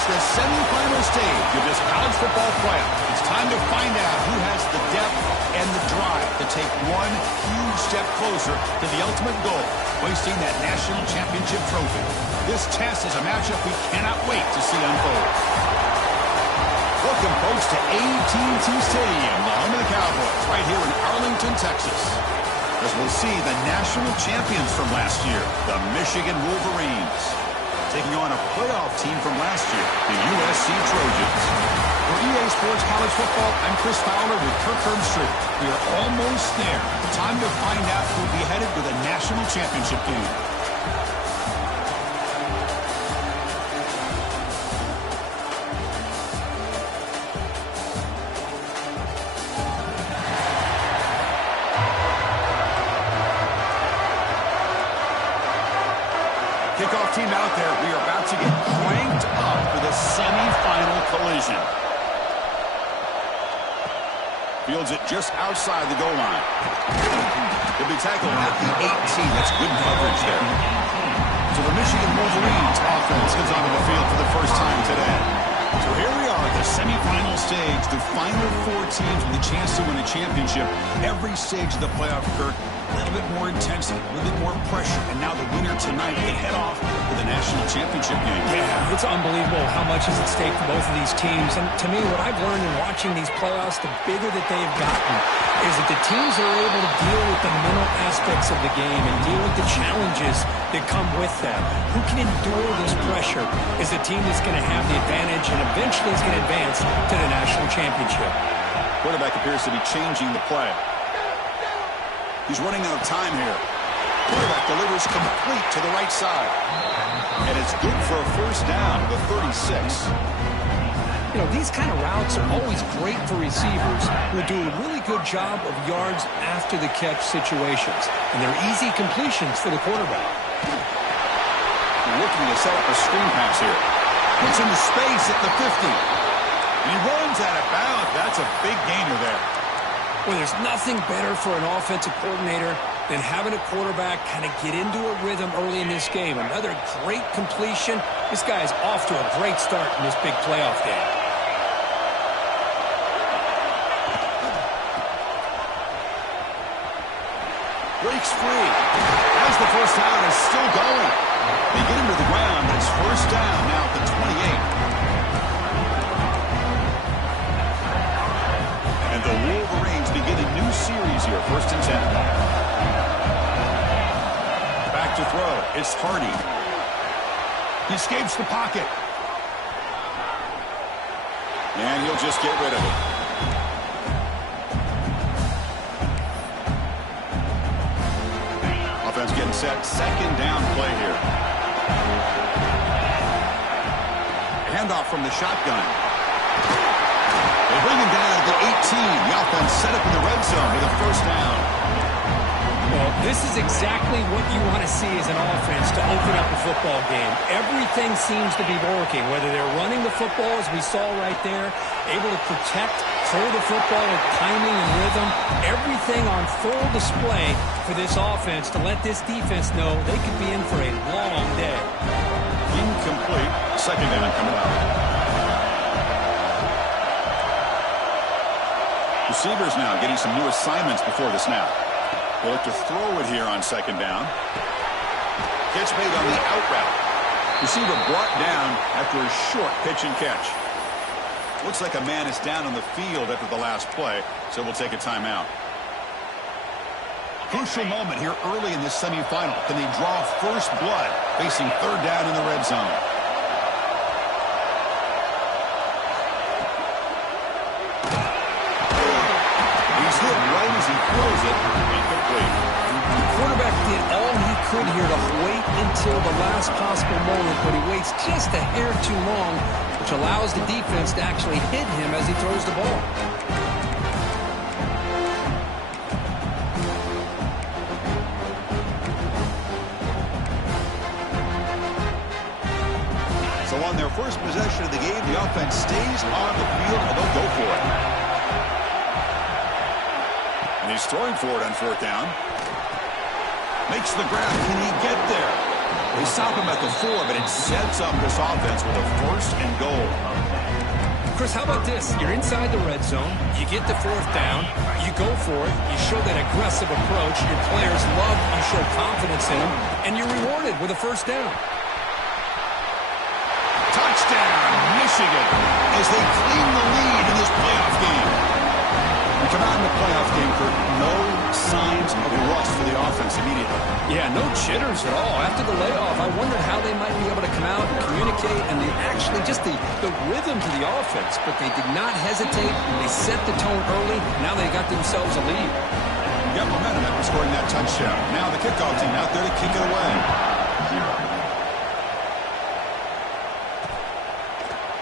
reached the semifinal stage of this college football playoff. It's time to find out who has the depth and the drive to take one huge step closer to the ultimate goal, hoisting that national championship trophy. This test is a matchup we cannot wait to see unfold. Welcome, folks, to AT&T Stadium, the home of the Cowboys, right here in Arlington, Texas, as we'll see the national champions from last year, the Michigan Wolverines, taking on a playoff team from last year, the USC Trojans. For EA Sports College Football, I'm Chris Fowler with Kirk Herbstreit. We are almost there. Time to find out who will be headed to the national championship game. Kickoff team out there. We are about to get cranked up for the semifinal collision. Fields it just outside the goal line. He'll be tackled at the 18. That's good coverage there. So the Michigan Wolverines offense comes onto the field for the first time today. So here we are at the semifinal stage, the final four teams with a chance to win a championship. Every stage of the playoff, Kirk, a little bit more intensity, a little bit more pressure. And now the winner tonight can head off to the national championship game. Yeah, it's unbelievable how much is at stake for both of these teams. And to me, what I've learned in watching these playoffs, the bigger that they have gotten, is that the teams are able to deal with the mental aspects of the game and deal with the challenges that come with that. Who can endure this pressure is the team that's going to have the advantage and eventually is going to advance to the national championship. Quarterback appears to be changing the play. He's running out of time here. Quarterback delivers complete to the right side. And it's good for a first down, the 36. You know, these kind of routes are always great for receivers who do a really good job of yards after the catch situations. And they're easy completions for the quarterback. Looking to set up a screen pass here. Puts into space at the 50. And he runs out of bounds. That's a big gainer there. Well, there's nothing better for an offensive coordinator than having a quarterback kind of get into a rhythm early in this game. Another great completion. This guy is off to a great start in this big playoff game. Breaks free. As the first down is still going. They get him to the ground. It's first down now at the 28. And the Wolverines begin a new series here, 1st and 10. Back to throw. It's Hardy. He escapes the pocket. And he'll just get rid of it. Offense getting set. 2nd down play here. Handoff from the shotgun. They bring him down at the 18. The offense set up in the red zone with a first down. Well, this is exactly what you want to see as an offense to open up a football game. Everything seems to be working, whether they're running the football, as we saw right there, able to protect, throw the football with timing and rhythm. Everything on full display for this offense to let this defense know they could be in for a long day. Incomplete. 2nd down coming up. Receivers now getting some new assignments before the snap. They'll look to throw it here on 2nd down. Catch made on the out route. Receiver brought down after a short pitch and catch. Looks like a man is down on the field after the last play, so we'll take a timeout. Crucial moment here early in this semifinal. Can they draw first blood facing 3rd down in the red zone? He's hit right as he throws it. Incomplete. The quarterback did all he could here to wait until the last possible moment, but he waits just a hair too long, which allows the defense to actually hit him as he throws the ball. So on their first possession of the game, the offense stays on the field and they'll go for it. And he's throwing for it on 4th down. Makes the grab. Can he get there? They stop him at the 4, but it sets up this offense with a 1st and goal. Chris, how about this? You're inside the red zone. You get the 4th down. You go for it. You show that aggressive approach. Your players love you, show confidence in them, and you're rewarded with a 1st down. Touchdown, Michigan, as they claim the lead in this playoff game. We come out in the playoff game, Kurt, no signs of rust for the offense immediately. Yeah, no jitters at all. After the layoff, I wondered how they might be able to come out and communicate, and they actually just the rhythm to the offense, but they did not hesitate. They set the tone early. Now they got themselves a lead. Got momentum after scoring that touchdown. Now the kickoff team out there to kick it away.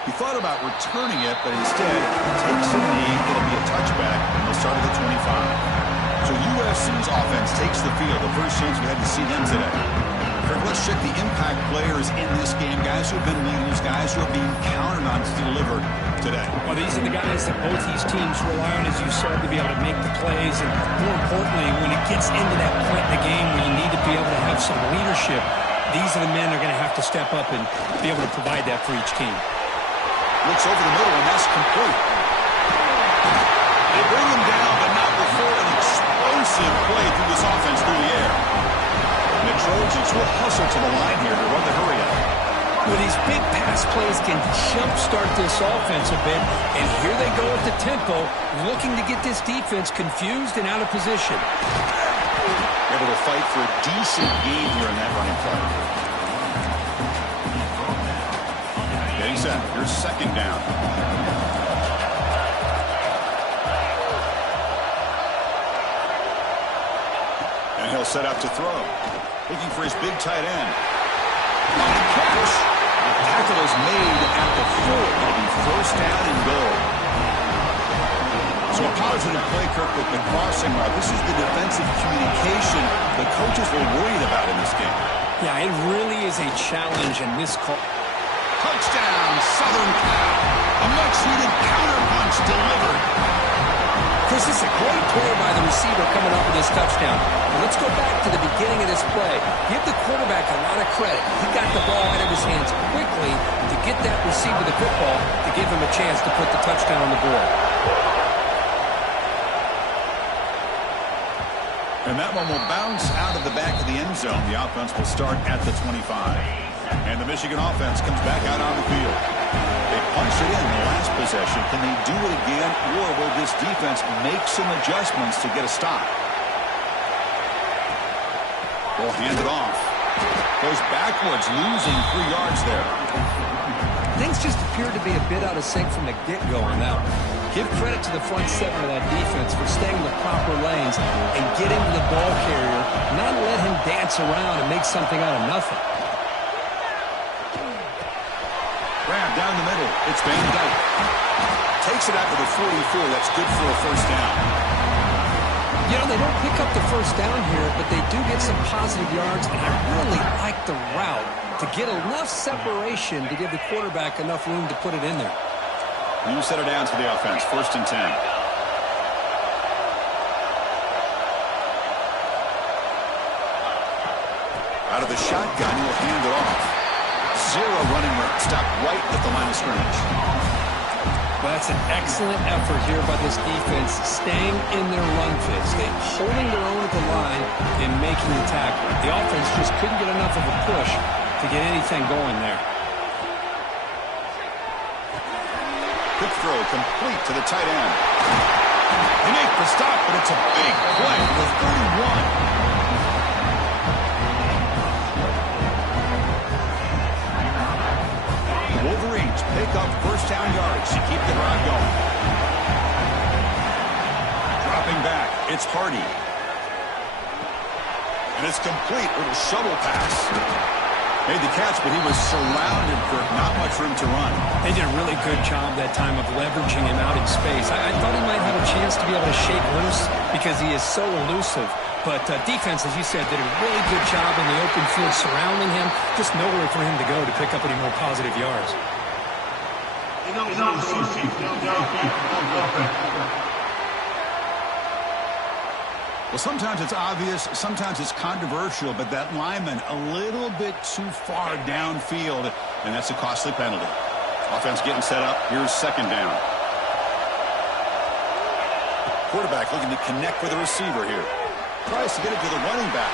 He thought about returning it, but instead takes a knee. It'll be a touchback, and they'll start at the 25. So USC's offense takes the field. The first chance we had to see them today. Kirk, let's check the impact players in this game. Guys who have been leaders, guys who are being counted on to deliver today. Well, these are the guys that both these teams rely on, as you said, to be able to make the plays. And more importantly, when it gets into that point in the game where you need to be able to have some leadership, these are the men that are going to have to step up and be able to provide that for each team. Looks over the middle, and that's complete. They bring him down, but not before an explosive play through this offense through the air. And the Trojans will hustle to the line here to run the hurry up. Well, these big pass plays can jumpstart this offense a bit, and here they go at the tempo, looking to get this defense confused and out of position. Able to fight for a decent gain here in that running play. Getting set. Here's 2nd down. And he'll set up to throw. Looking for his big tight end. On the catch. The tackle is made at the 4. It'll be 1st down and goal. So a positive play, Kirk, with the crossing route. This is the defensive communication the coaches were worried about in this game. Yeah, it really is a challenge in this call. Touchdown, Southern Cal. A much-needed counter-punch delivered. Chris, this is a great play by the receiver coming up with this touchdown. But let's go back to the beginning of this play. Give the quarterback a lot of credit. He got the ball out of his hands quickly to get that receiver the football to give him a chance to put the touchdown on the board. And that one will bounce out of the back of the end zone. The offense will start at the 25. And the Michigan offense comes back out on the field. They punched it in the last possession. Can they do it again, or will this defense make some adjustments to get a stop? Will hand it off. Goes backwards, losing 3 yards there. Things just appeared to be a bit out of sync from the get-go on that one. Give credit to the front 7 of that defense for staying in the proper lanes and getting to the ball carrier, not let him dance around and make something out of nothing. Grab down the middle. It's Van Dyke. Takes it out to the 44. That's good for a 1st down. You know, they don't pick up the 1st down here, but they do get some positive yards, and I really like the route to get enough separation to give the quarterback enough room to put it in there. New set of downs for the offense. 1st and 10. Out of the shotgun, he'll hand it off. 0 running room. Stopped right at the line of scrimmage. Well, that's an excellent effort here by this defense, staying in their run fits, holding their own at the line and making the tackle. The offense just couldn't get enough of a push to get anything going there. Quick throw complete to the tight end. They make the stop, but it's a big play for 31. Wolverines pick up 1st down yards to keep the drive going. Dropping back, it's Hardy. And it's complete with a shovel pass. Made the catch, but he was surrounded for not much room to run. They did a really good job that time of leveraging him out in space. I thought he might have a chance to be able to shake loose because he is so elusive. But defense, as you said, did a really good job in the open field surrounding him. Just nowhere for him to go to pick up any more positive yards. Well, sometimes it's obvious, sometimes it's controversial, but that lineman a little bit too far downfield, and that's a costly penalty. Offense getting set up. Here's second down. Quarterback looking to connect with the receiver here. Tries to get it to the running back.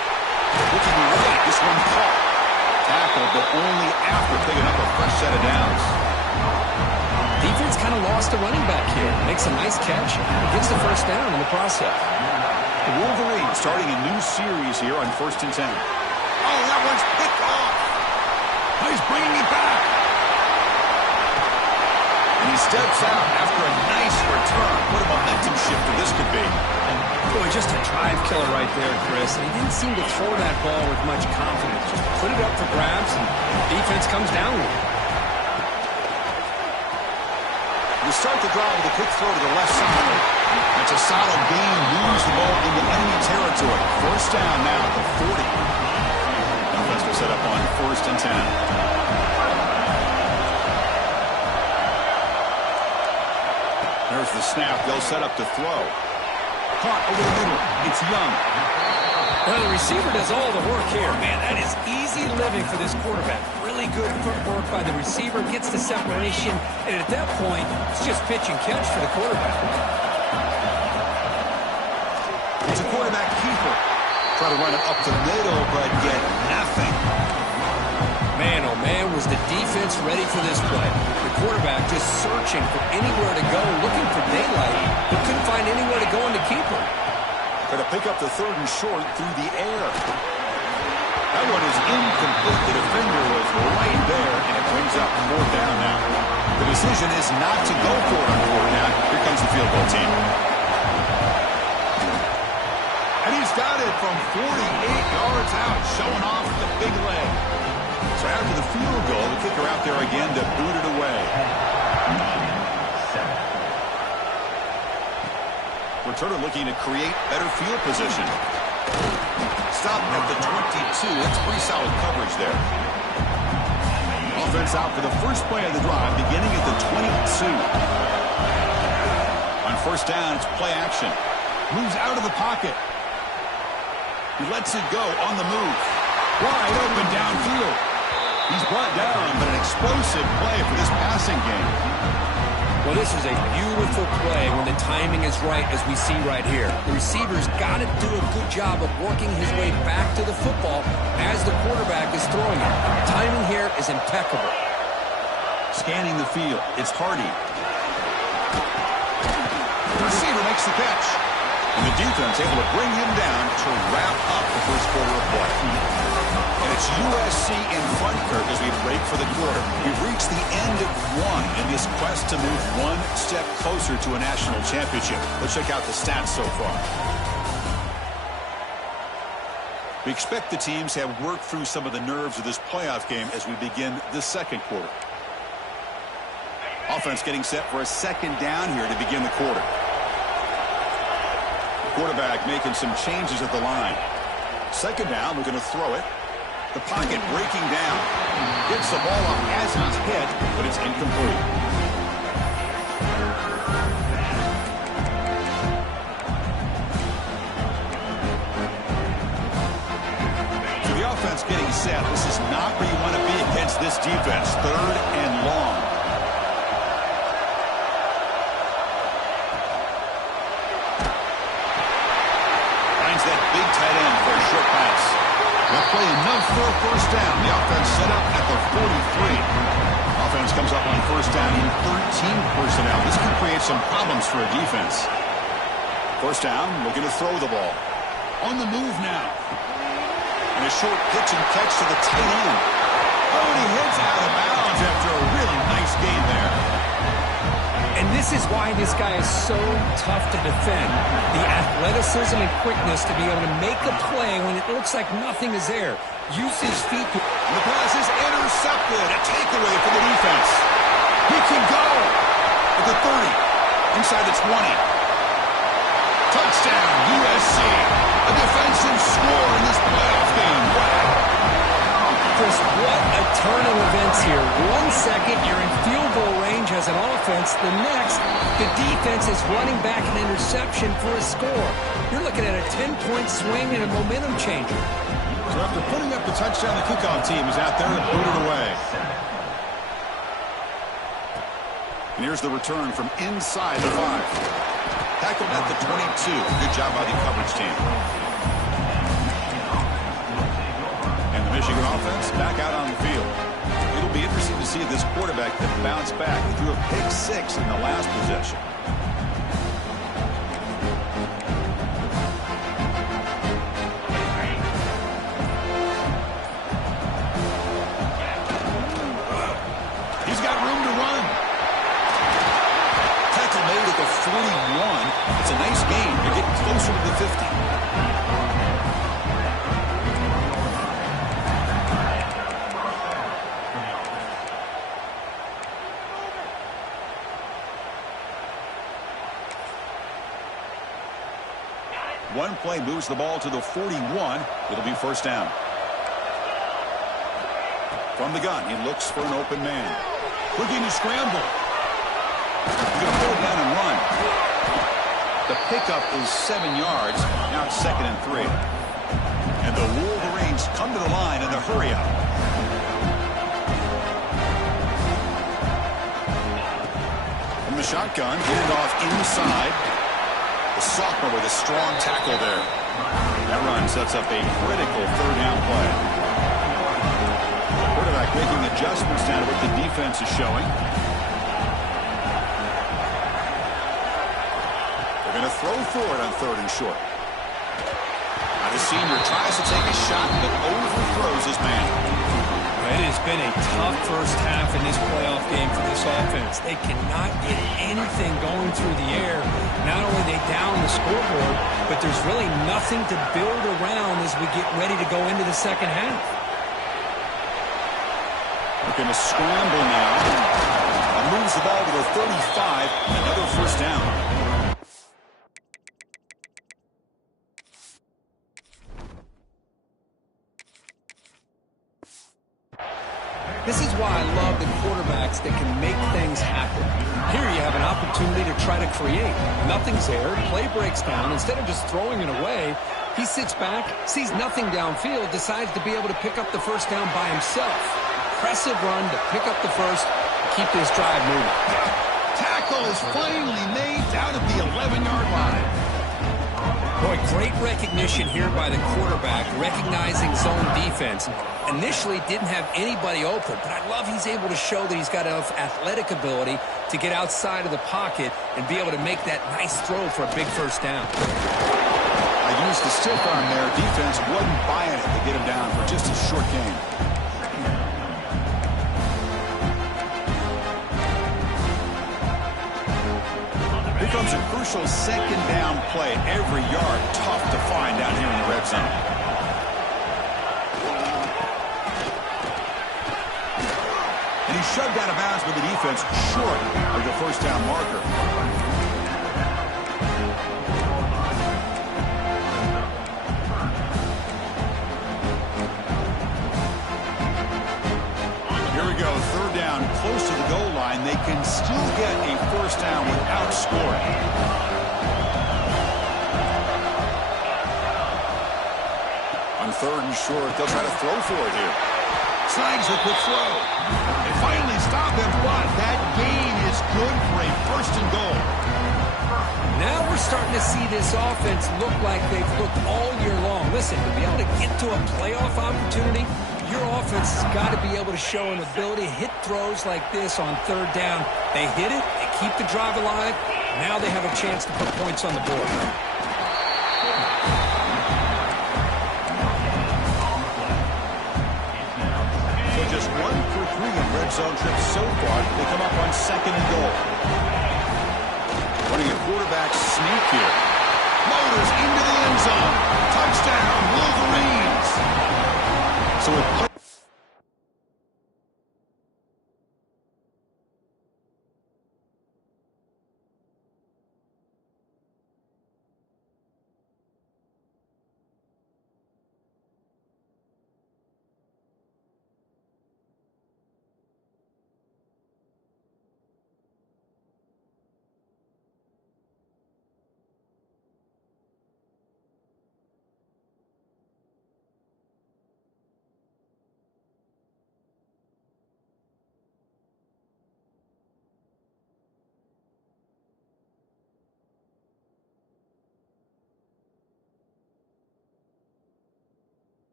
Looking right. This one caught. Tackle, but only after picking up a fresh set of downs. Defense kind of lost a running back here. Makes a nice catch. Gets the first down in the process. The Wolverines starting a new series here on 1st and 10. Oh, that one's picked off. He's bringing it back. And he steps out after a nice return. What a momentum shifter this could be. Boy, just a drive killer right there, Chris. And he didn't seem to throw that ball with much confidence. Just put it up for grabs, and defense comes down with it. We start the drive with a quick throw to the left side. That's a solid gain. Moves the ball into enemy territory. First down now at the 40. Offense will set up on 1st and 10. There's the snap. They'll set up to throw. Caught over the middle. It's Young. Well, the receiver does all the work here. Man, that is easy living for this quarterback. Really good footwork by the receiver. Gets the separation. And at that point, it's just pitch and catch for the quarterback. It's a quarterback keeper. Try to run it up the middle, but get nothing. Man, oh man, was the defense ready for this play. The quarterback just searching for anywhere to go, looking for daylight, but couldn't find anywhere to go in the keeper. Going to pick up the 3rd and short through the air. That one is incomplete. The defender was right there, and it brings up 4th down now. The decision is not to go for it on 4th down. Here comes the field goal team. And he's got it from 48 yards out, showing off the big leg. So after the field goal, the kicker out there again to boot it away. Returner looking to create better field position. Stop at the 22. That's pretty solid coverage there. Offense out for the first play of the drive, beginning at the 22. On 1st down, it's play action. Moves out of the pocket. He lets it go on the move. Wide open downfield. He's brought down, but an explosive play for this passing game. Well, this is a beautiful play when the timing is right, as we see right here. The receiver's got to do a good job of working his way back to the football as the quarterback is throwing it. Timing here is impeccable. Scanning the field, it's Hardy. The receiver makes the catch. And the defense able to bring him down to wrap up the first quarter of play. And it's USC in front, Kirk, as we break for the quarter. We've reached the end of one in this quest to move one step closer to a national championship. Let's check out the stats so far. We expect the teams have worked through some of the nerves of this playoff game as we begin the second quarter. Offense getting set for a second down here to begin the quarter. Quarterback making some changes at the line. Second down, we're going to throw it. The pocket breaking down. Gets the ball up as he's hit, but it's incomplete. So the offense getting set. This is not where you want to be against this defense. 3rd and long. That big tight end for a short pass. They'll play enough for a first down. The offense set up at the 43. Offense comes up on 1st down in 13 personnel. This can create some problems for a defense. 1st down, looking to throw the ball. On the move now. And a short pitch and catch to the tight end. Oh, and he heads out of bounds after a really nice gain there. And this is why this guy is so tough to defend. The athleticism and quickness to be able to make a play when it looks like nothing is there. Use his feet. The pass is intercepted. A takeaway for the defense. He can go at the 30. Inside the 20. Touchdown, USC. A defensive score in this playoff game. Wow. Chris, what a turn of events here. 1 second, you're in field goal range as as an offense. The next, the defense is running back an interception for a score. You're looking at a 10-point swing and a momentum changer. So after putting up the touchdown, the kickoff team is out there and booted away. And here's the return from inside the 5. Tackled at the 22. Good job by the coverage team. And the Michigan offense back out on the field. It'll be interesting to see if this quarterback can bounce back. He threw a pick 6 in the last possession. He's got room to run. Tackle made at the 41. It's a nice gain. They're getting closer to the 50. One play moves the ball to the 41. It'll be first down. From the gun, he looks for an open man. Looking to scramble. He's going to pull it down and run. The pickup is 7 yards. Now it's 2nd and 3. And the Wolverines come to the line in a hurry up. From the shotgun, handoff inside. The sophomore with a strong tackle there. That run sets up a critical 3rd down play. Quarterback making adjustments down to what the defense is showing. They're going to throw for it on 3rd and short. Now the senior tries to take a shot but overthrows his man. It has been a tough first half in this playoff game for this offense. They cannot get anything going through the air. Not only they down the scoreboard, but there's really nothing to build around as we get ready to go into the second half. Looking to scramble now. And moves the ball to the 35. Another first down. This is why I love the quarterbacks that can make things happen. Here you have an opportunity to try to create. Nothing's there. Play breaks down. Instead of just throwing it away, he sits back, sees nothing downfield, decides to be able to pick up the first down by himself. Impressive run to pick up the first, keep this drive moving. Tackle is finally made down at the 11-yard line. Boy, great recognition here by the quarterback, recognizing zone defense. Initially didn't have anybody open, but I love he's able to show that he's got enough athletic ability to get outside of the pocket and be able to make that nice throw for a big first down. I used the stiff arm there. Defense wasn't buying it to get him down for just a short game. Here comes a crucial 2nd down play. Every yard tough to find down here in the red zone. And he's shoved out of bounds with the defense short of the first down marker. Here we go, 3rd down, close to the goal line. They can still get a first down without scoring. On 3rd and short, they'll try to throw for it here. Snags a quick throw. They finally stop him, but that gain is good for a 1st and goal. Now we're starting to see this offense look like they've looked all year long. Listen, to be able to get to a playoff opportunity, your offense has got to be able to show an ability to hit throws like this on 3rd down. They hit it, they keep the drive alive. Now they have a chance to put points on the board. So just 1 for 3 in red zone trips so far. They come up on 2nd and goal. Running a quarterback sneak here. Motors into the end zone. Touchdown, Wolverines. So it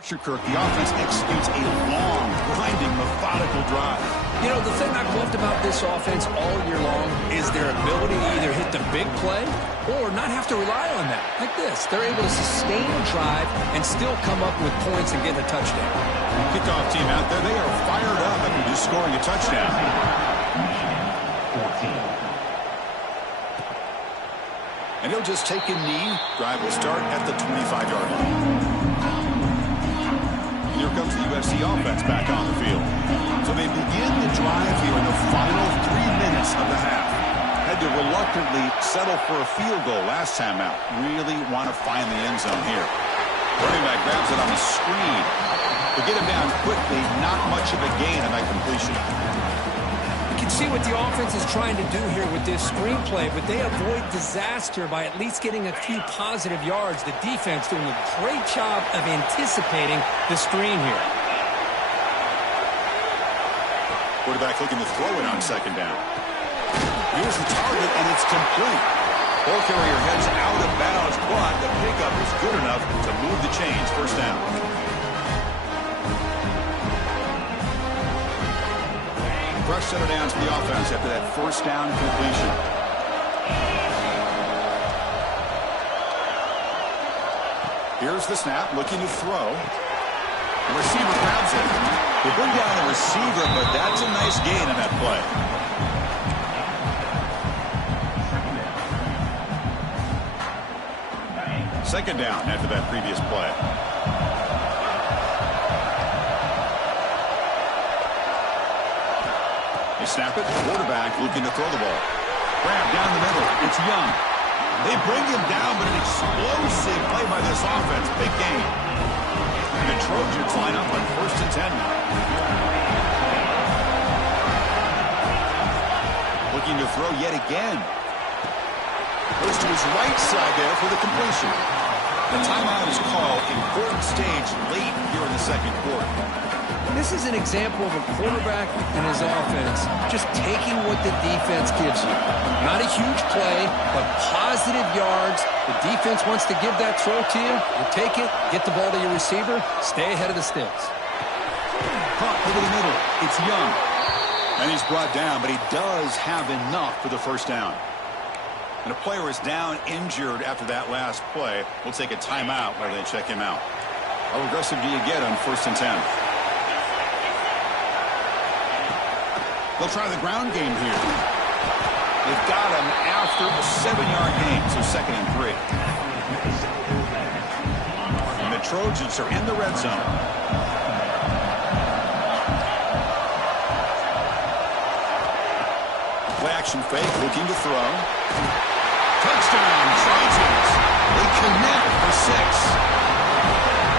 Kirk, the offense executes a long, grinding, methodical drive. You know, the thing I've loved about this offense all year long is their ability to either hit the big play or not have to rely on that. Like this. They're able to sustain a drive and still come up with points and get a touchdown. Kickoff team out there, they are fired up after just scoring a touchdown. And he'll just take a knee. Drive will start at the 25-yard line. Here comes the USC offense back on the field. So they begin the drive here in the final 3 minutes of the half. Had to reluctantly settle for a field goal last time out. Really want to find the end zone here. Running back grabs it on the screen. To get him down quickly, not much of a gain on that completion. You can see what the offense is trying to do here with this screenplay, but they avoid disaster by at least getting a few positive yards. The defense doing a great job of anticipating the screen here. Quarterback looking to throw it on second down. Here's the target, and it's complete. Ball carrier heads out of bounds, but the pickup is good enough to move the chains. First down. Fresh set of downs for the offense after that first down completion. Here's the snap, looking to throw. The receiver grabs it. They bring down the receiver, but that's a nice gain on that play. Second down after that previous play. They snap it. Quarterback looking to throw the ball. Grab down the middle. It's Young. They bring him down, but an explosive play by this offense. Big gain. And the Trojans line up on 1st and 10 now. Looking to throw yet again. Goes to his right side there for the completion. The timeout is called. Important stage late here in the second quarter. This is an example of a quarterback and his offense just taking what the defense gives you. Not a huge play, but positive yards. The defense wants to give that throw to you. You take it, get the ball to your receiver, stay ahead of the sticks. Caught over the middle. It's Young. And he's brought down, but he does have enough for the first down. And a player is down injured after that last play. We'll take a timeout while they check him out. How aggressive do you get on 1st and 10? They'll try the ground game here. They've got him after a 7-yard gain, so 2nd and 3. And the Trojans are in the red zone. Play action fake, looking to throw. Touchdown, Trojans. They connect for 6.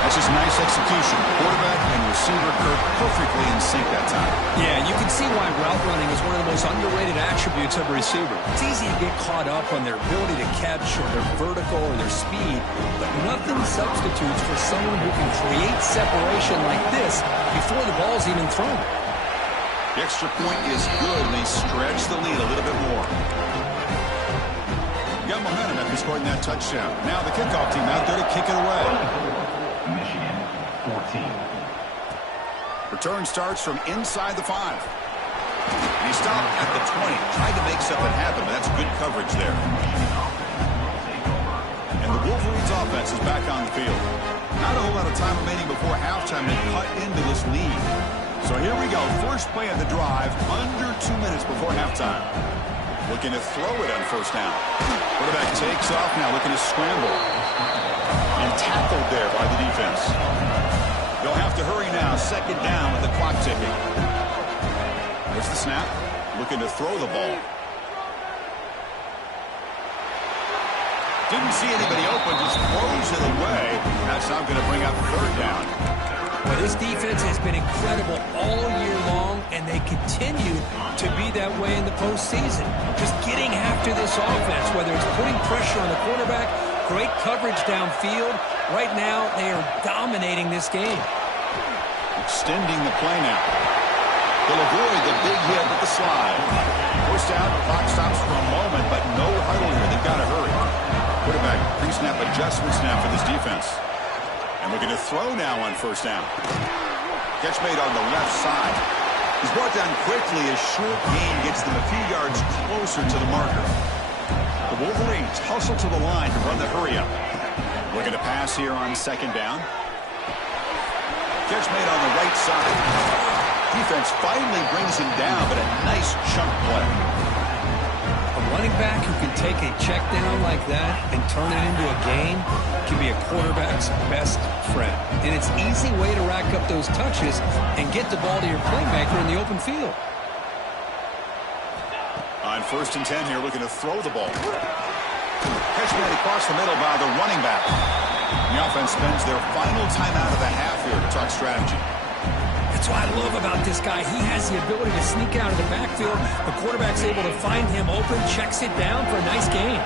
That's just nice execution. Quarterback and receiver Kirk perfectly in sync that time. Yeah, you can see why route running is one of the most underrated attributes of a receiver. It's easy to get caught up on their ability to catch or their vertical or their speed, but nothing substitutes for someone who can create separation like this before the ball's even thrown. The extra point is good, and they stretch the lead a little bit more. Got momentum after scoring that touchdown. Now the kickoff team out there to kick it away. Michigan 14. Return starts from inside the 5. And he stopped at the 20. Tried to make something happen, but that's good coverage there. And the Wolverines offense is back on the field. Not a whole lot of time remaining before halftime to cut into this lead. So here we go. First play of the drive, under 2 minutes before halftime. Looking to throw it on first down. Quarterback takes off now, looking to scramble. And tackled there by the defense. They'll have to hurry now. Second down with the clock ticking. There's the snap. Looking to throw the ball. Didn't see anybody open, just throws it away. That's now going to bring up third down. Well, this defense has been incredible all year long, and they continue to be that way in the postseason. Just getting after this offense, whether it's putting pressure on the quarterback, great coverage downfield. Right now, they are dominating this game. Extending the play now. They'll avoid the big hit with the slide. Forced out, the clock stops for a moment, but no huddle here. They've got to hurry. Quarterback pre-snap adjustments now for this defense. And looking to throw now on first down. Catch made on the left side. He's brought down quickly as short gain gets them a few yards closer to the marker. The Wolverines hustle to the line to run the hurry up. Looking to pass here on second down. Catch made on the right side. Defense finally brings him down, but a nice chunk play. A running back who can take a check down like that and turn it into a gain can be a quarterback's best friend. And it's an easy way to rack up those touches and get the ball to your playmaker in the open field. On first and 10 here, looking to throw the ball. Catch made across the middle by the running back. The offense spends their final timeout of the half here to talk strategy. That's what I love about this guy. He has the ability to sneak out of the backfield. The quarterback's able to find him open, checks it down for a nice gain.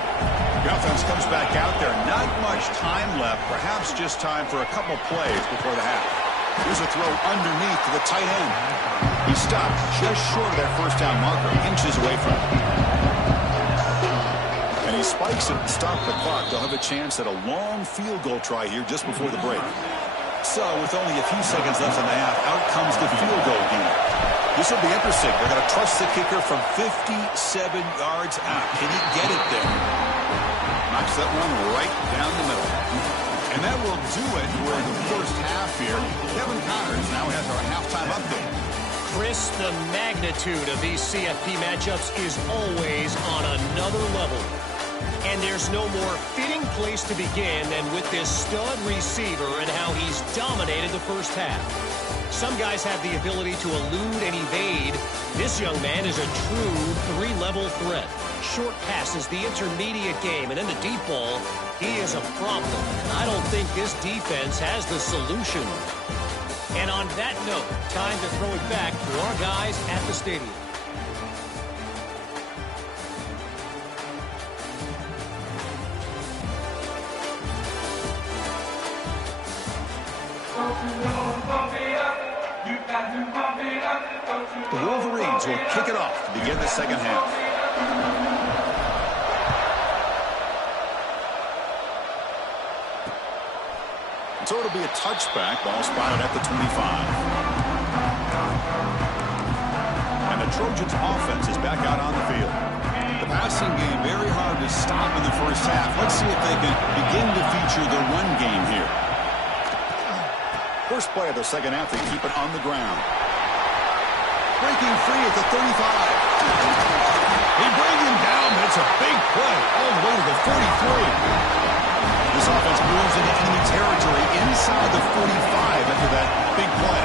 The offense comes back out there. Not much time left. Perhaps just time for a couple plays before the half. Here's a throw underneath to the tight end. He stopped just short of that first down marker, inches away from it. And he spikes it and stops the clock. They'll have a chance at a long field goal try here just before the break. So, with only a few seconds left in the half, out comes the field goal game. This will be interesting. They're going to trust the kicker from 57 yards out. Can he get it there? Knocks that one right down the middle. And that will do it for the first half here. Kevin Connors now has our halftime update. Chris, the magnitude of these CFP matchups is always on another level. And there's no more fitting place to begin than with this stud receiver and how he's dominated the first half. Some guys have the ability to elude and evade. This young man is a true three-level threat. Short passes, the intermediate game, and then the deep ball. He is a problem, and I don't think this defense has the solution. And on that note, time to throw it back to our guys at the stadium. The Wolverines will kick it off to begin the second half. So it'll be a touchback. Ball spotted at the 25. And the Trojans offense is back out on the field. The passing game very hard to stop in the first half. Let's see if they can begin to feature the run game here. First play of the second half, they keep it on the ground. Breaking free at the 35. They bring him down, but it's a big play all the way to the 43. This offense moves into enemy territory inside the 45 after that big play.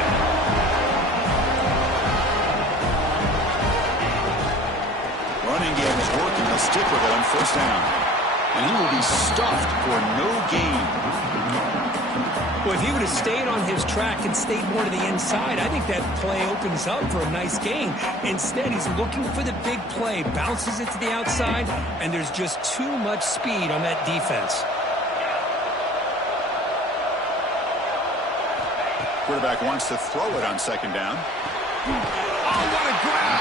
Running game is working. They'll stick with it on first down. And he will be stuffed for no gain. Well, if he would have stayed on his track and stayed more to the inside, I think that play opens up for a nice gain. Instead, he's looking for the big play, bounces it to the outside, and there's just too much speed on that defense. Quarterback wants to throw it on second down. Oh, what a grab!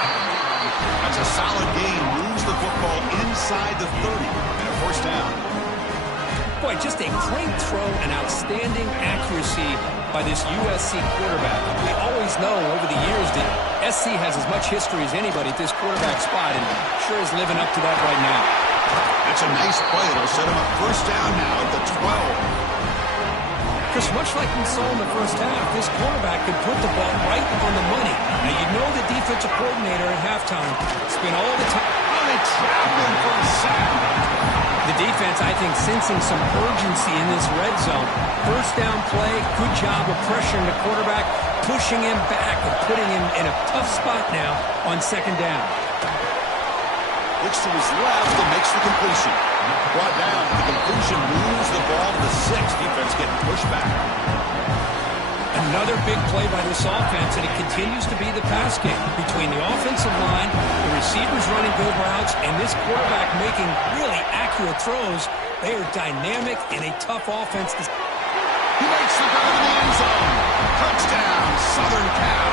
That's a solid gain. Moves the football inside the 30 and a first down. Boy, just a great throw and outstanding accuracy by this USC quarterback. We always know over the years that SC has as much history as anybody at this quarterback spot, and sure is living up to that right now. That's a nice play. It'll set him up first down now at the 12. Because much like we saw in the first half, this quarterback could put the ball right on the money. Now, you know the defensive coordinator at halftime spent all the time. Oh, they trap him for a sack. The defense, I think, sensing some urgency in this red zone. First down play, good job of pressuring the quarterback, pushing him back and putting him in a tough spot now on second down. Looks to his left and makes the completion. Brought down. The completion moves the ball to the 6. Defense getting pushed back. Another big play by this offense, and it continues to be the pass game between the offensive line, the receivers running good routes, and this quarterback making really accurate throws. They are dynamic and a tough offense. He makes the grab in the end zone. Touchdown, Southern Cal.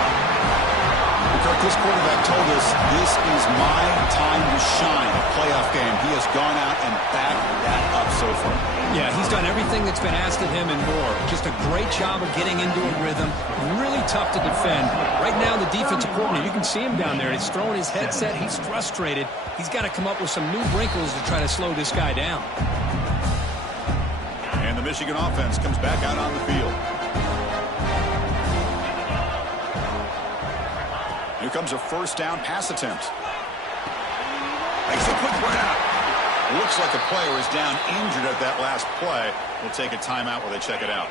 Kirk, this quarterback told us this is my time to shine. A playoff game. He has gone out and backed that up so far. Yeah, he's done everything that's been asked of him and more. Just a great job of getting into a rhythm. Really tough to defend. Right now, the defensive coordinator, you can see him down there. He's throwing his headset. He's frustrated. He's got to come up with some new wrinkles to try to slow this guy down. And the Michigan offense comes back out on the field. Here comes a first down pass attempt. Makes a quick run out. Looks like a player is down injured at that last play. We'll take a timeout while they check it out.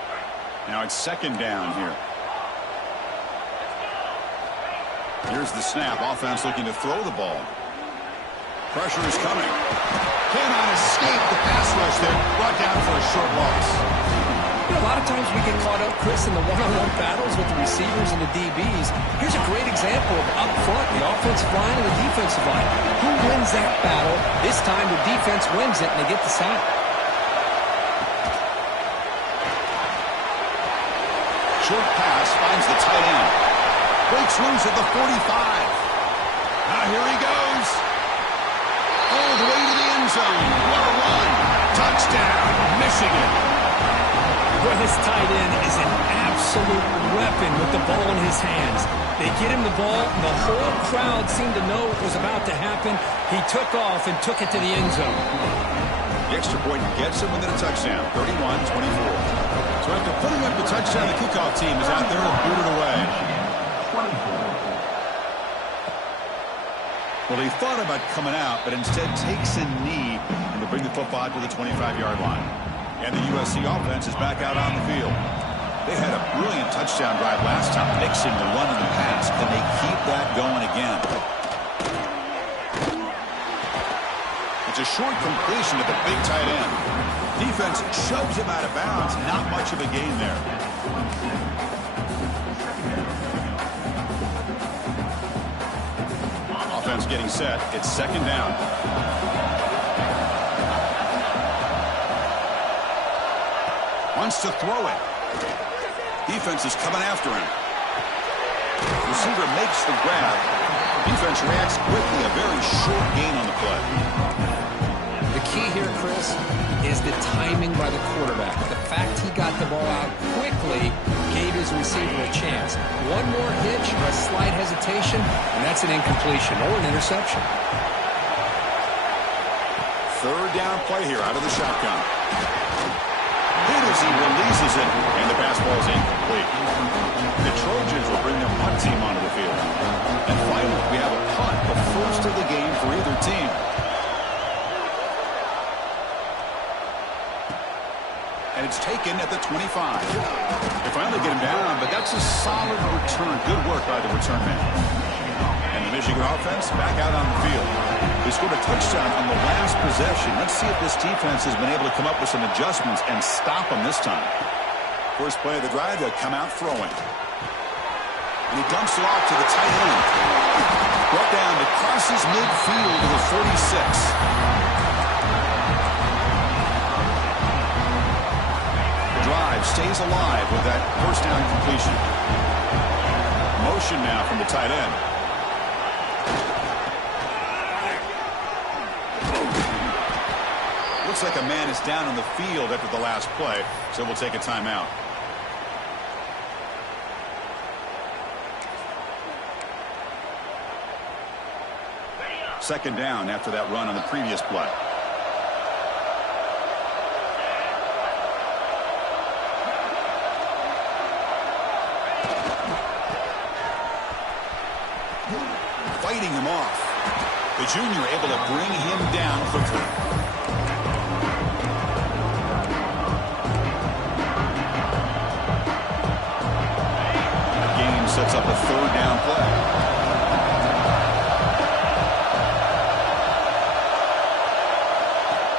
Now it's second down here. Here's the snap. Offense looking to throw the ball. Pressure is coming. Cannot escape the pass rush there. Brought down for a short loss. You know, a lot of times we get caught up, Chris, in the one-on-one battles with the receivers and the DBs. Here's a great example of up front, the offensive line and the defensive line. Who wins that battle? This time the defense wins it, and they get the sack. Short pass finds the tight end. Breaks loose at the 45. Now here he goes. All the way to the end zone. What a run. Touchdown, Michigan. Well, this tight end is an absolute weapon with the ball in his hands. They get him the ball. The whole crowd seemed to know what was about to happen. He took off and took it to the end zone. The extra point gets him within a touchdown, 31-24. So after putting up the touchdown, the kickoff team is out there to boot it away. Well, he thought about coming out, but instead takes a knee and to bring the football to the 25-yard line. And the USC offense is back out on the field. They had a brilliant touchdown drive last time, mixing the run and the pass. Can they keep that going again? It's a short completion to the big tight end. Defense shoves him out of bounds. Not much of a gain there. Offense getting set. It's second down. Wants to throw it. Defense is coming after him. Receiver makes the grab. Defense reacts quickly. A very short gain on the play. The key here, Chris, is the timing by the quarterback. The fact he got the ball out quickly gave his receiver a chance. One more hitch or a slight hesitation, and that's an incompletion or an interception. Third down play here out of the shotgun. Hit as he releases it, and the pass ball is incomplete. The Trojans will bring their punt team onto the field. And finally, we have a punt, the first of the game for either team. And it's taken at the 25. They finally get him down, but that's a solid return. Good work by the return man. And the Michigan offense back out on the field. They scored a touchdown on the last possession. Let's see if this defense has been able to come up with some adjustments and stop them this time. First play of the drive, they'll come out throwing. And he dumps it off to the tight end. Brought down to crosses midfield to the 46. Drive stays alive with that first down completion. Motion now from the tight end. Looks like a man is down on the field after the last play, so we'll take a timeout. Second down after that run on the previous play. Fighting him off. The junior able to bring him down quickly. The game sets up a third down play.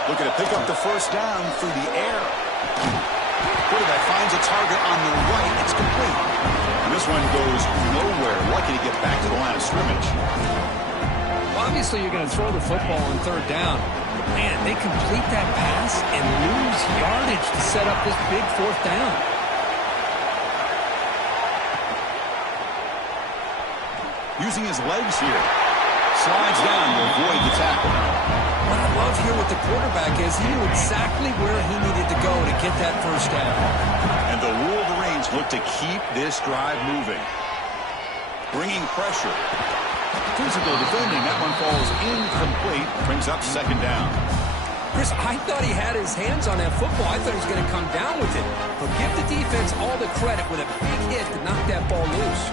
Looking to pick up the first down through the air. Quarterback finds a target on the right. It's complete. And this one goes nowhere. Lucky to get back to the line of scrimmage. Well, obviously, you're going to throw the football on third down. But, man, they complete that pass and lose yardage to set up this big fourth down. Using his legs here. Slides down to avoid the tackle. What I love here with the quarterback is he knew exactly where he needed to get that first down. And the Wolverines look to keep this drive moving. Bringing pressure. Physical defending. That one falls incomplete. Brings up second down. Chris, I thought he had his hands on that football. I thought he was going to come down with it. But give the defense all the credit with a big hit to knock that ball loose.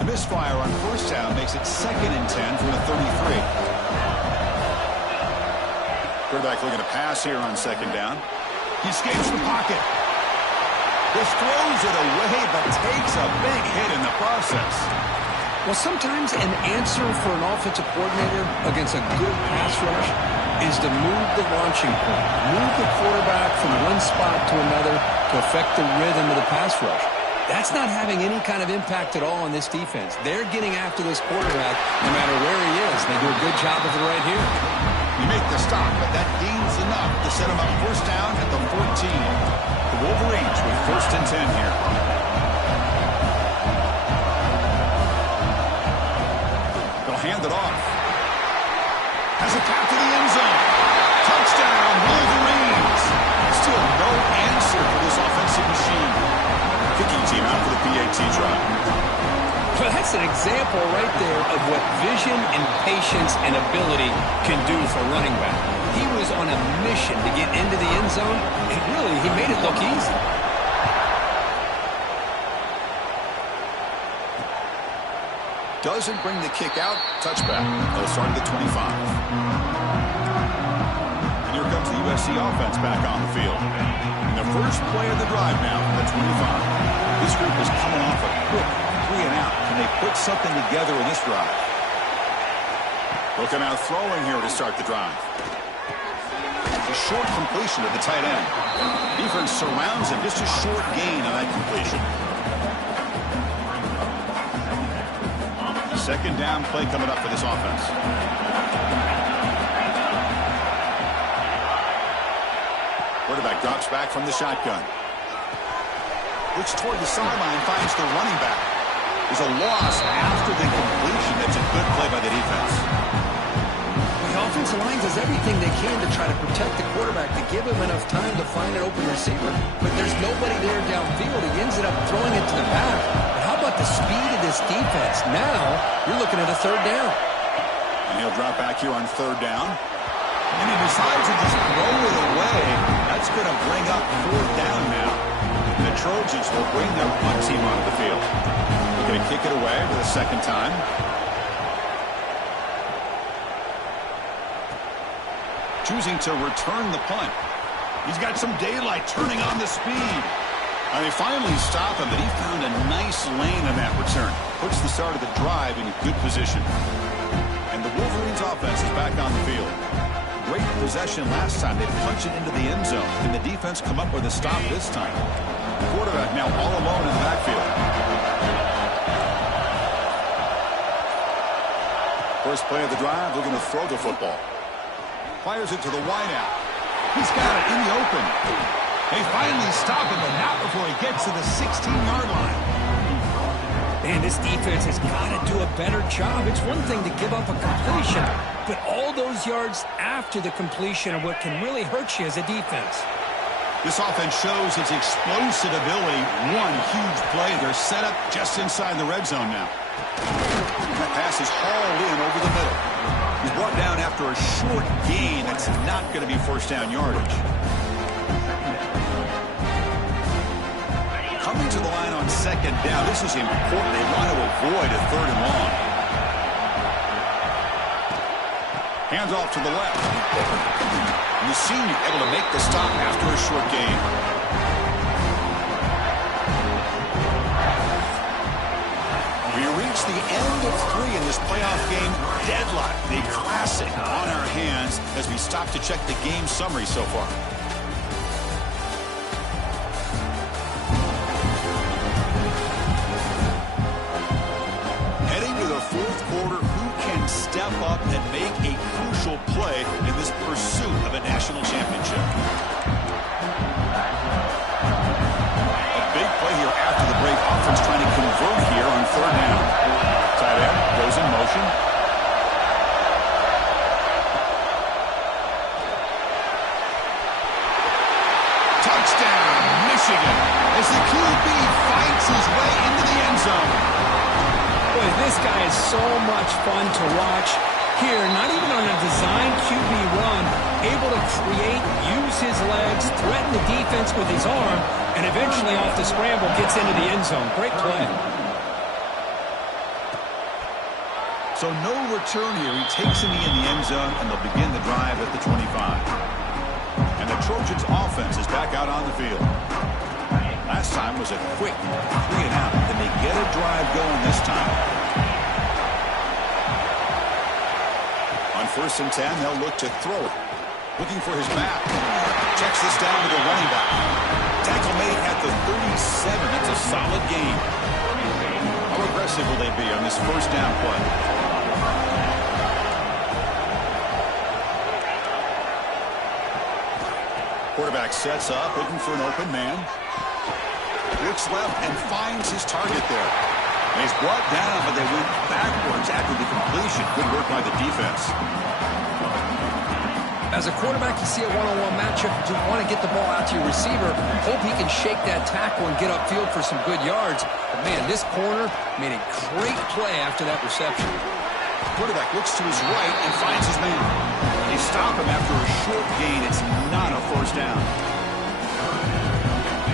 A misfire on first down makes it 2nd and 10 from the 33. Quarterback looking to pass here on second down. He escapes the pocket. Just throws it away, but takes a big hit in the process. Well, sometimes an answer for an offensive coordinator against a good pass rush is to move the launching point, move the quarterback from one spot to another to affect the rhythm of the pass rush. That's not having any kind of impact at all on this defense. They're getting after this quarterback no matter where he is. They do a good job of it right here. You make the stop, but that gains enough to set him up first down at the 14. The Wolverines with 1st and 10 here. They'll hand it off. Has a path to the end zone. Touchdown, Wolverines. Still no answer for this offensive machine. Kicking team out for the PAT try. Well, that's an example right there of what vision and patience and ability can do for a running back. He was on a mission to get into the end zone, and really, he made it look easy. Doesn't bring the kick out. Touchback. They'll start at the 25. And here comes the USC offense back on the field. And the first play of the drive now from the 25. This group is coming off a quick 3-and-out. Can they put something together in this drive? They'll come out throwing here to start the drive. A short completion to the tight end. Defense surrounds him. Just a short gain on that completion. Second down play coming up for this offense. Quarterback drops back from the shotgun. Looks toward the sideline, finds the running back. There's a loss after the completion. That's a good play by the defense. The offensive line does everything they can to try to protect the quarterback, to give him enough time to find an open receiver. But there's nobody there downfield. He ends up throwing it to the back. But how about the speed of this defense? Now you're looking at a third down. And he'll drop back here on third down. And he decides to just throw it away. That's going to bring up fourth down now. And the Trojans will bring their punt team onto the field. They're going to kick it away for the second time. Choosing to return the punt. He's got some daylight, turning on the speed. And they finally stop him, but he found a nice lane on that return. Puts the start of the drive in good position. And the Wolverines offense is back on the field. Great possession last time. They punched it into the end zone. Can the defense come up with a stop this time? The quarterback now all alone in the backfield. First play of the drive, looking to throw the football. Fires it to the wideout. He's got it in the open. They finally stop him, but not before he gets to the 16-yard line. Man, this defense has got to do a better job. It's one thing to give up a completion, but all those yards after the completion are what can really hurt you as a defense. This offense shows its explosive ability. One huge play. They're set up just inside the red zone now. That pass is hauled in over the middle. He's brought down after a short gain. That's not going to be first down yardage. Coming to the line on second down. This is important. They want to avoid a third and long. Hands off to the left. And the senior able to make the stop after a short gain. We reach the end of 3 in this playoff game. Deadlock, the classic on our hands as we stop to check the game summary so far. Heading to the fourth quarter, who can step up and make a crucial play in this pursuit of a national championship? A big play here after the break. Offense trying to convert here on third down. Tight is so much fun to watch. Here, not even on a designed QB run, able to create, use his legs, threaten the defense with his arm, and eventually off the scramble gets into the end zone. Great play. So no return here. He takes in the end zone, and they'll begin the drive at the 25. And the Trojans' offense is back out on the field. Last time was a quick 3-and-out. Then they get a drive going this time. On 1st and 10, they'll look to throw it. Looking for his back. Checks this down to the running back. Tackle made at the 37. That's a solid gain. How aggressive will they be on this 1st down play? Quarterback sets up, looking for an open man. Looks left and finds his target there. And he's brought down, but they went backwards after the completion. Good work by the defense. As a quarterback, you see a one-on-one matchup. You want to get the ball out to your receiver. Hope he can shake that tackle and get upfield for some good yards. But, man, this corner made a great play after that reception. Quarterback looks to his right and finds his man. They stop him after a short gain. It's not a 1st down.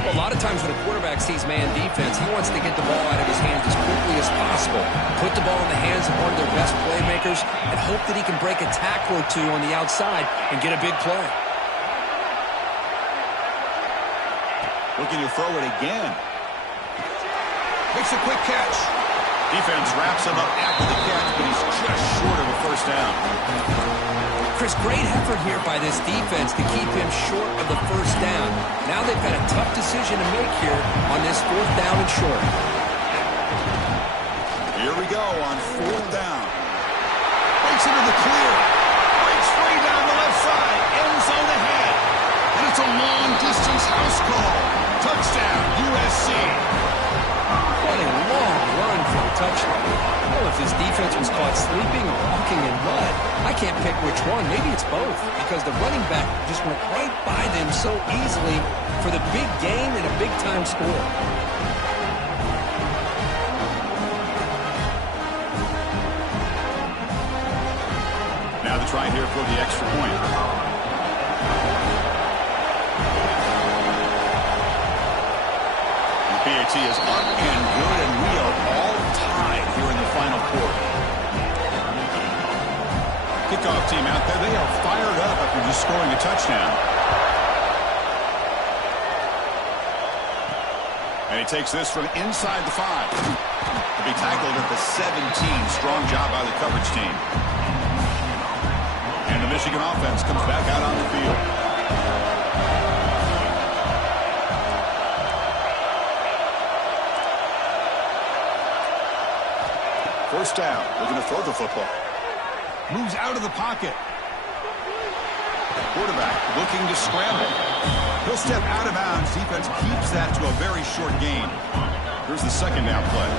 Well, a lot of times when a quarterback sees man defense, he wants to get the ball out of his hands as quickly as possible, put the ball in the hands of one of their best playmakers, and hope that he can break a tackle or two on the outside and get a big play. Looking to throw it again. Makes a quick catch. Defense wraps him up after the catch, but he's just short of a 1st down. Chris, great effort here by this defense to keep him short of the 1st down. Now they've got a tough decision to make here on this 4th down and short. Here we go on 4th down. Breaks into the clear. Breaks free down the left side. End zone ahead. And it's a long-distance house call. Touchdown, USC. What a long run for a touchdown. I don't know if this defense was caught sleeping or walking in mud. I can't pick which one. Maybe it's both, because the running back just went right by them so easily for the big gain and a big-time score. Now the try here for the extra point. PAT is up and good, and we are all tied here in the final quarter. Kickoff team out there, they are fired up after just scoring a touchdown. And he takes this from inside the 5. To be tackled at the 17. Strong job by the coverage team. And the Michigan offense comes back out on the field. First down. Looking to throw the football. Moves out of the pocket. Quarterback looking to scramble. He'll step out of bounds. Defense keeps that to a very short gain. Here's the 2nd down play.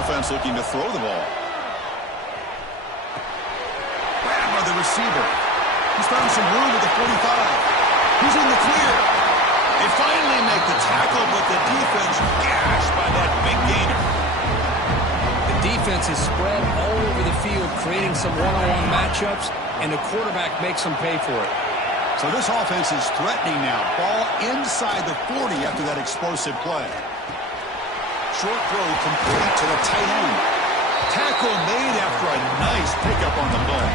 Offense looking to throw the ball. Grab by the receiver. He's found some room at the 45. He's in the clear. They finally make the tackle, but the defense gashed by that big gainer. The defense is spread all over the field, creating some one-on-one matchups, and the quarterback makes them pay for it. So this offense is threatening now. Ball inside the 40 after that explosive play. Short throw complete to the tight end. Tackle made after a nice pickup on the play.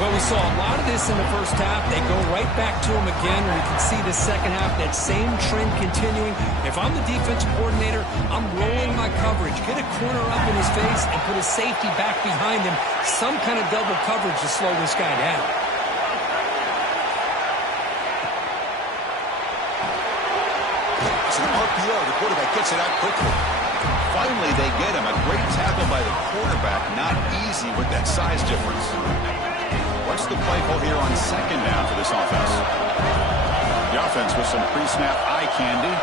Well, we saw a lot of this in the 1st half. They go right back to him again, and we can see the 2nd half, that same trend continuing. If I'm the defensive coordinator, I'm rolling my coverage. Get a corner up in his face and put a safety back behind him. Some kind of double coverage to slow this guy down. It's an RPO. The quarterback gets it out quickly. Finally, they get him. A great tackle by the quarterback. Not easy with that size difference. What's the play call here on 2nd down for this offense? The offense with some pre-snap eye candy.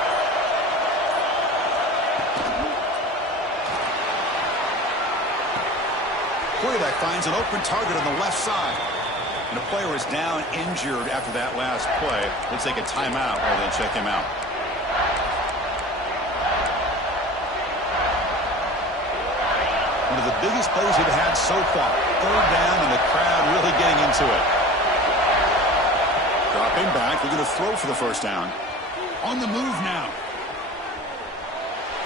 Quarterback finds an open target on the left side. And the player is down injured after that last play. Let's take a timeout while they check him out. biggest plays they've had so far. Third down and the crowd really getting into it. Dropping back, they're going to throw for the first down. On the move now.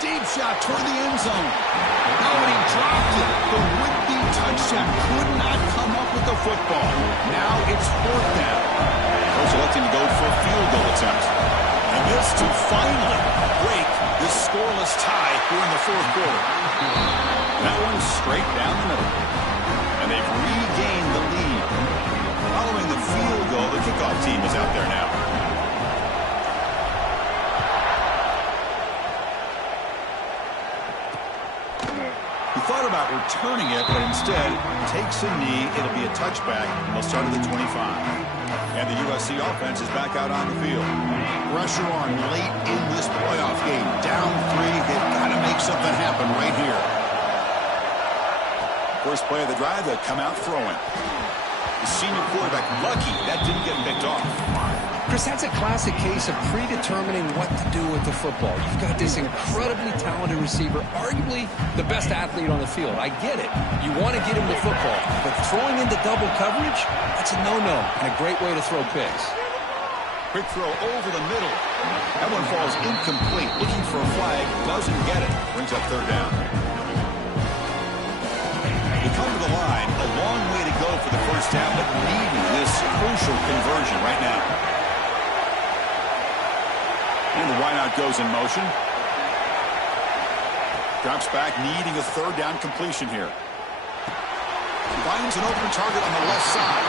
Deep shot toward the end zone. Oh, and he dropped it. The would-be touchdown could not come up with the football. Now it's fourth down. Coach electing to go for a field goal attempt. And this to finally break this scoreless tie here in the fourth quarter. That one straight down the middle. And they've regained the lead. Following the field goal, the kickoff team is out there now. He thought about returning it, but instead takes a knee. It'll be a touchback, and they'll start at the 25. And the USC offense is back out on the field. Pressure on late in this playoff game. Down 3, they've got to make something happen right here. First play of the drive, they come out throwing. The senior quarterback, lucky that didn't get picked off. Chris, that's a classic case of predetermining what to do with the football. You've got this incredibly talented receiver, arguably the best athlete on the field. I get it. You want to get him the football, but throwing into double coverage, that's a no-no and a great way to throw picks. Quick throw over the middle. That one falls incomplete. Looking for a flag, doesn't get it. Brings up third down. They come to the line, a long way to go for the first down, but needing this crucial conversion right now. And the wideout goes in motion. Drops back, needing a third down completion here. Finds an open target on the left side.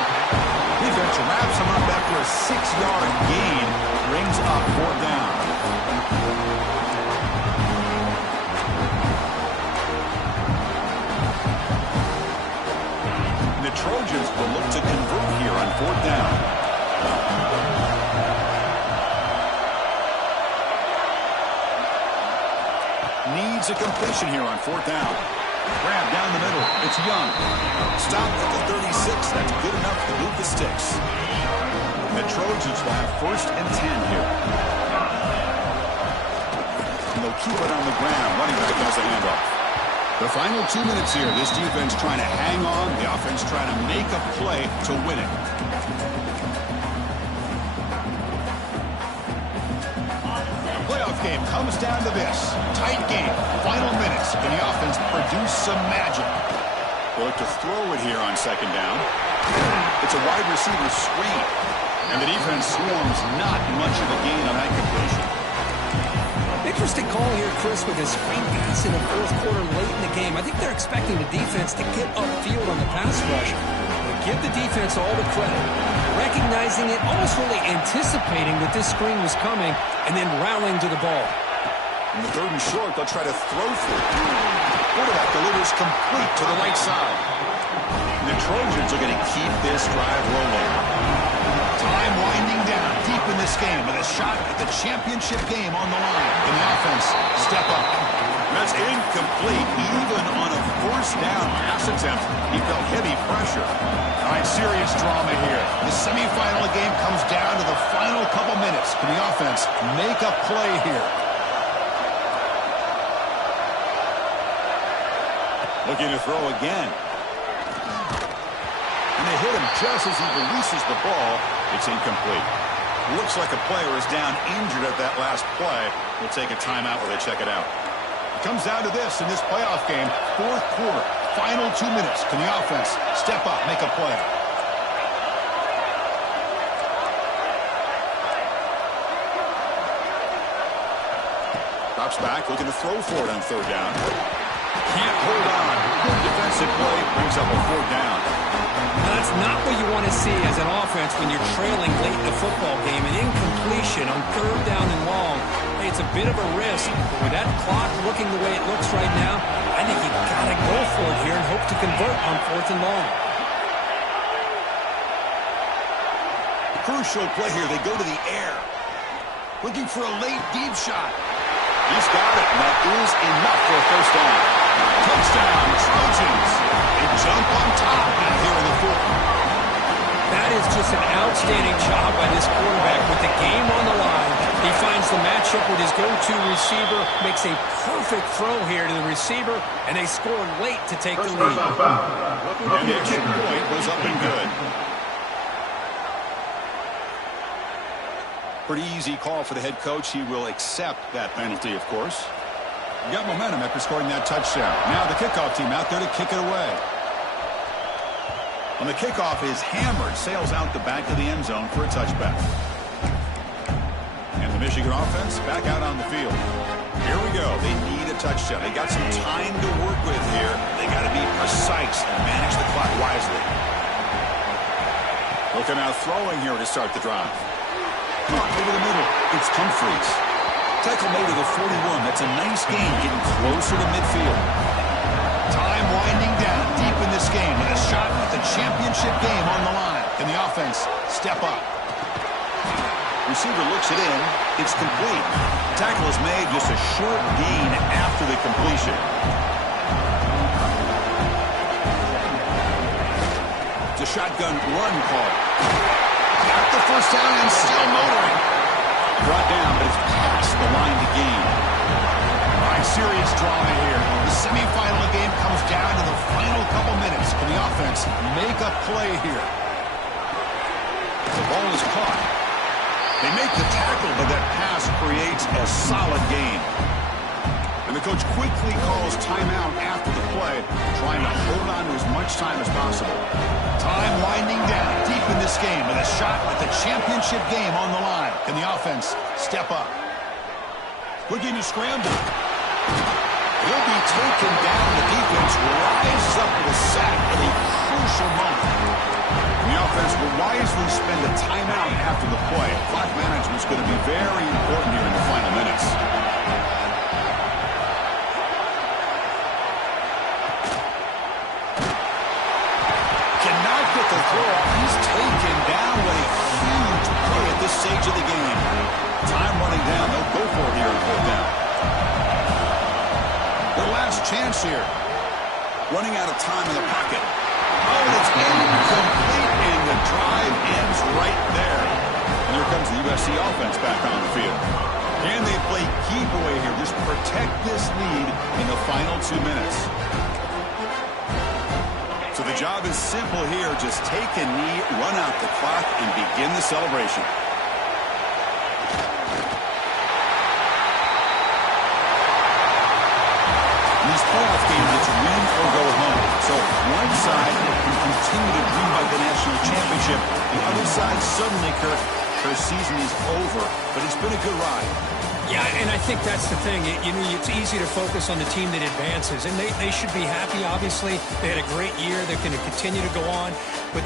Defense wraps him up after a 6-yard gain. Brings up fourth down. The Trojans will look to convert here on fourth down. Needs a completion here on fourth down. Grab down the middle. It's Young. Stopped at the 36. That's good enough to move the sticks. And the Trojans will have first and 10 here. And they'll keep it on the ground. Running back has the handoff. The final 2 minutes here. This defense trying to hang on. The offense trying to make a play to win it. Playoff game comes down to this. Tight game. Final minutes. Can the offense produce some magic? They look to throw it here on second down. It's a wide receiver screen. And the defense swarms not much of a gain on that completion. Interesting call here, Chris, with his screen pass in the fourth quarter late in the game. I think they're expecting the defense to get upfield on the pass rush. But give the defense all the credit. Recognizing it, almost really anticipating that this screen was coming, and then rallying to the ball. In the third and short, they'll try to throw for it. Quarterback delivers complete to the right side. And the Trojans are going to keep this drive rolling. Time winding down deep in this game with a shot at the championship game on the line. And the offense step up. That's incomplete. Even on a first down pass attempt, he felt heavy pressure. All right, serious drama here. The semifinal game comes down to the final couple minutes. Can the offense make a play here? Looking to throw again. And they hit him just as he releases the ball. It's incomplete. Looks like a player is down injured at that last play. We'll take a timeout while they check it out. It comes down to this in this playoff game. Fourth quarter. Final 2 minutes. Can the offense step up, make a play? Drops back, looking to throw for it on third down. Can't hold on. Good defensive play, brings up a fourth down. Now, that's not what you want to see as an offense when you're trailing late in the football game. An incompletion on third down and long. Hey, it's a bit of a risk, but with that clock looking the way it looks right now, I think you got to go for it here and hope to convert on fourth and long. Crucial play here. They go to the air. Looking for a late deep shot. He's got it, and that is enough for a first down. Touchdown, Trojans. They jump on top now here in the fourth. That is just an outstanding job by this quarterback with the game on the line. He finds the matchup with his go-to receiver, makes a perfect throw here to the receiver, and they score late to take the lead. And the extra point was up and good. Pretty easy call for the head coach. He will accept that penalty, of course. You got momentum after scoring that touchdown. Now the kickoff team out there to kick it away. On the kickoff is hammered, sails out the back of the end zone for a touchback. And the Michigan offense back out on the field. Here we go. They need a touchdown. They got some time to work with here. They got to be precise and manage the clock wisely. Looking out throwing here to start the drive. Over the middle, it's Humphreys. Tackle made to the 41. That's a nice gain, getting closer to midfield. Time winding down deep in this game with a shot at the championship game on the line. Can the offense step up? Receiver looks it in. It's complete. Tackle is made, just a short gain after the completion. It's a shotgun run call. Got the first down and still motoring. Brought down, but it's past the line to gain. All right, serious drama here. The semifinal of the game comes down to the final couple minutes. Can the offense make a play here? The ball is caught. They make the tackle, but that pass creates a solid gain. And the coach quickly calls timeout after the play, trying to hold on to as much time as possible. Time winding down deep in this game with a shot at the championship game on the line. Can the offense step up? Looking to scramble. He'll be taken down. The defense rises up with a sack at a crucial moment. And the offense will wisely spend a timeout after the play. Clock management is going to be very important here in the final minutes. The throw. He's taken down with a huge play at this stage of the game. Time running down. They'll go for it here and pull down. Their last chance here. Running out of time in the pocket. Oh, it's incomplete, and the drive ends right there. And here comes the USC offense back on the field. And they play keep away here. Just protect this lead in the final 2 minutes. So the job is simple here. Just take a knee, run out the clock, and begin the celebration. In these playoff games, it's win or go home. So one side can continue to dream about the national championship. The other side suddenly, Kirk, their season is over, but it's been a good ride. Yeah, and I think that's the thing. It's easy to focus on the team that advances, and they should be happy, obviously. They had a great year. They're going to continue to go on. But